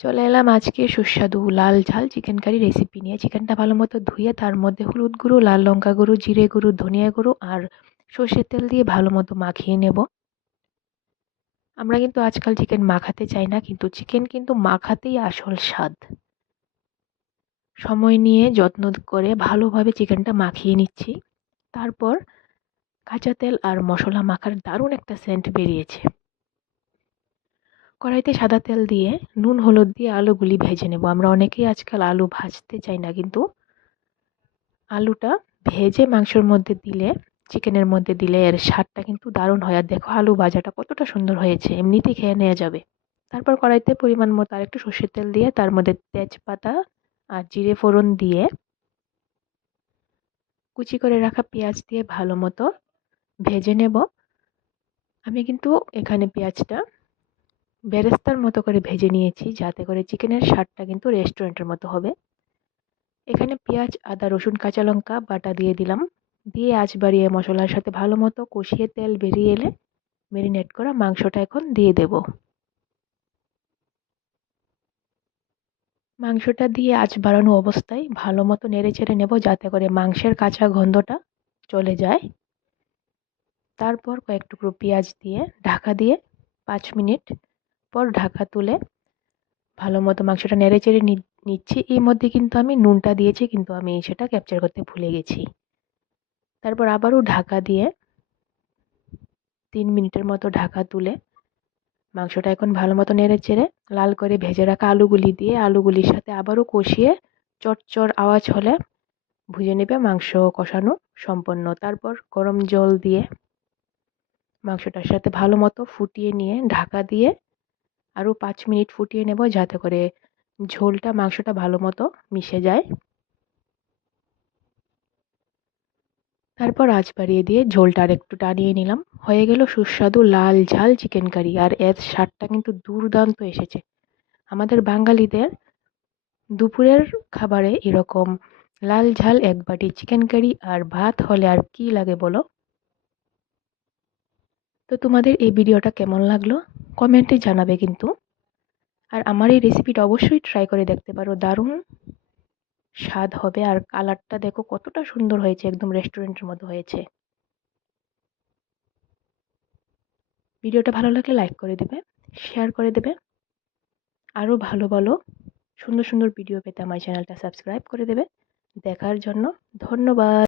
চলে এলাম আজকে সুস্বাদু লাল ঝাল চিকেন কারি রেসিপি নিয়ে। চিকেনটা ভালো মতো ধুয়ে তার মধ্যে হলুদ গুঁড়ো, লাল লঙ্কা গুঁড়ো, জিরে গুঁড়ো, ধনিয়া গুঁড়ো আর সর্ষের তেল দিয়ে ভালো মতো মাখিয়ে নেব। আমরা কিন্তু আজকাল চিকেন মাখাতে চাই না, কিন্তু চিকেন কিন্তু মাখাতেই আসল স্বাদ। সময় নিয়ে যত্ন করে ভালোভাবে চিকেনটা মাখিয়ে নিচ্ছি। তারপর কাঁচা তেল আর মশলা মাখার দারুণ একটা সেন্ট বেরিয়েছে। কড়াইতে সাদা তেল দিয়ে নুন হলুদ দিয়ে আলুগুলি ভেজে নেব। আমরা অনেকেই আজকাল আলু ভাজতে চাই না, কিন্তু আলুটা ভেজে মাংসের মধ্যে দিলে, চিকেনের মধ্যে দিলে এর স্বাদটা কিন্তু দারুণ হয়। আর দেখো আলু ভাজাটা কতটা সুন্দর হয়েছে, এমনিতেই খেয়ে নেওয়া যাবে। তারপর কড়াইতে পরিমাণ মতো আরেকটু সর্ষের তেল দিয়ে তার মধ্যে তেজপাতা আর জিরে ফোড়ন দিয়ে কুচি করে রাখা পেঁয়াজ দিয়ে ভালো মতো ভেজে নেব। আমি কিন্তু এখানে পেঁয়াজটা বেরেস্তার মতো করে ভেজে নিয়েছি, যাতে করে চিকেনের স্বাদটা কিন্তু রেস্টুরেন্টের মতো হবে। এখানে পেঁয়াজ, আদা, রসুন, কাঁচা লঙ্কা বাটা দিয়ে দিলাম। দিয়ে আঁচ বাড়িয়ে মশলার সাথে ভালো মতো কষিয়ে তেল বেরিয়ে এলে মেরিনেট করা মাংসটা এখন দিয়ে দেব। মাংসটা দিয়ে আঁচ বাড়ানো অবস্থায় ভালো মতো নেড়ে চেড়ে নেব, যাতে করে মাংসের কাঁচা গন্ধটা চলে যায়। তারপর কয়েক টুকরো পেঁয়াজ দিয়ে ঢাকা দিয়ে 5 মিনিট পর ঢাকা তুলে ভালো মতো মাংসটা নেড়ে চেড়ে নিচ্ছি। এই মধ্যে কিন্তু আমি নুনটা দিয়েছি, কিন্তু আমি সেটা ক্যাপচার করতে ভুলে গেছি। তারপর আবারও ঢাকা দিয়ে 3 মিনিটের মতো ঢাকা তুলে মাংসটা এখন ভালো মতো নেড়ে চেড়ে লাল করে ভেজে রাখা আলুগুলি দিয়ে আলুগুলির সাথে আবারও কষিয়ে চটচড় আওয়াজ হলে ভুজে নেবে। মাংস কষানো সম্পন্ন। তারপর গরম জল দিয়ে মাংসটার সাথে ভালো মতো ফুটিয়ে নিয়ে ঢাকা দিয়ে আরও 5 মিনিট ফুটিয়ে নেব, যাতে করে ঝোলটা মাংসটা ভালো মতো মিশে যায়। তারপর আঁচ বাড়িয়ে দিয়ে ঝোলটা আর একটু টানিয়ে নিলাম। হয়ে গেল সুস্বাদু লাল ঝাল চিকেন কারি। আর এর স্বাদটা কিন্তু দুর্দান্ত এসেছে। আমাদের বাঙালিদের দুপুরের খাবারে এরকম লাল ঝাল এক বাটি চিকেন কারি আর ভাত হলে আর কি লাগে বলো? তো তোমাদের এই ভিডিওটা কেমন লাগলো কমেন্টে জানাবে কিন্তু। আর আমার এই রেসিপিটা অবশ্যই ট্রাই করে দেখতে পারো, দারুণ স্বাদ হবে। আর কালারটা দেখো কতটা সুন্দর হয়েছে, একদম রেস্টুরেন্টের মতো হয়েছে। ভিডিওটা ভালো লাগলে লাইক করে দেবে, শেয়ার করে দেবে। আরও ভালো ভালো সুন্দর সুন্দর ভিডিও পেতে আমার চ্যানেলটা সাবস্ক্রাইব করে দেবে। দেখার জন্য ধন্যবাদ।